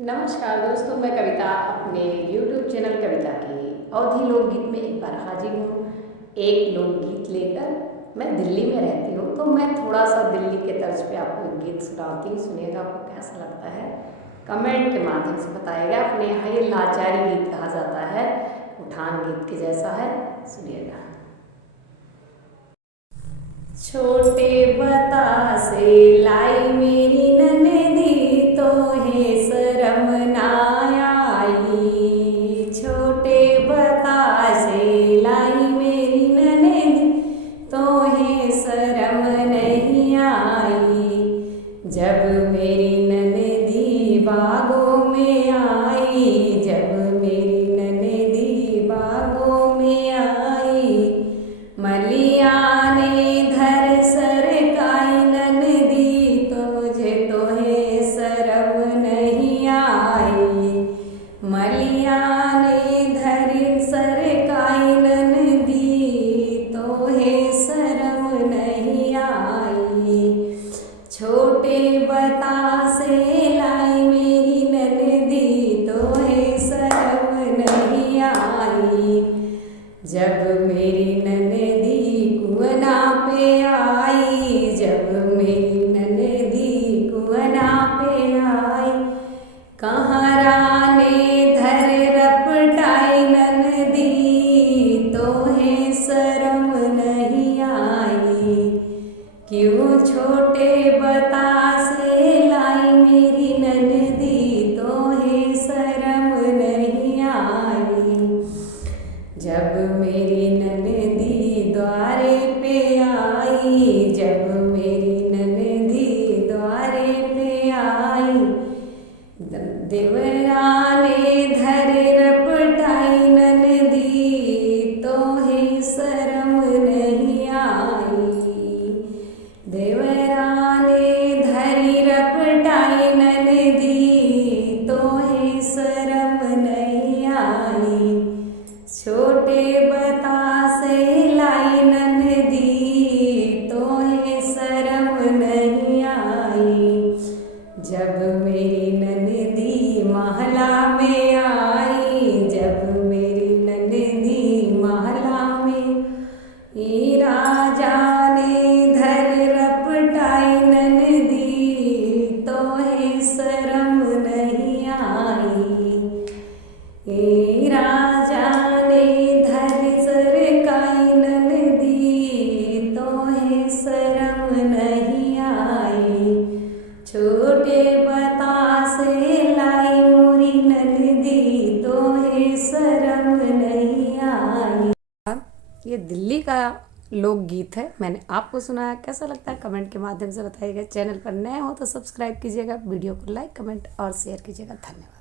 नमस्कार दोस्तों, मैं कविता अपने YouTube चैनल कविता की अवधी लोकगीत में एक बार हाजिर हूँ। एक लोकगीत लेकर। मैं दिल्ली में रहती हूँ, तो मैं थोड़ा सा दिल्ली के तर्ज पे आपको एक गीत सुनाती हूँ। सुनिएगा, आपको कैसा लगता है कमेंट के माध्यम से बताइएगा। अपने यहाँ ये लाचारी गीत कहा जाता है, उठान गीत के जैसा है। सुनिएगा। छोटे बतासे लाई मेरी ननदी, तोहे शरम ना आई। छोटे बतासे लाई मेरी ननदी, तोहे शरम नहीं आई। जब मेरी ननदी बागों में आई, जब मेरी ननदी बागों में आई, मलिया ने धर सरकाई ननदी, तो मुझे तोहे शरम नहीं आई। मलिया ने धर सरकाई ननदी, तोहे शरम नहीं आई। छोटे बतासे लाई मेरी ननदी, तोहे शरम नहीं आई। जब मेरी ननदी कुआना पे आई, जब मेरी ननदी कुआना पे आई, कहरा ने धर रपटाई ननदी, तोहे शरम नहीं आई। क्यों छोटे बतासे लाई मेरी ननदी, तोहे शरम नहीं आई। जब मेरी ननदी द्वारे पे आई, जब मेरी ननदी द्वारे पे आई, देवरा ने धर रपटाई ननदी, तोहे शरम नहीं आई। देवरा ने धरी रपटाई ननदी, तोहे शरम नहीं आई। छोटे बतासे लाई ननदी, तोहे शरम नहीं आई। जब मेरी ननदी महला में आई, जब मेरी ननदी महला में, ई राजा ने धर रपटाई ननदी, तोहे शरम नहीं आई। ई राजा ने धर सरकाई ननदी, तोहे शरम नहीं आई। छोटे बतासे लाई मोरी ननदी, तोहे शरम नहीं आई। ये दिल्ली का लोकगीत है, मैंने आपको सुनाया। कैसा लगता है कमेंट के माध्यम से बताइएगा। चैनल पर नए हो तो सब्सक्राइब कीजिएगा, वीडियो को लाइक, कमेंट और शेयर कीजिएगा। धन्यवाद।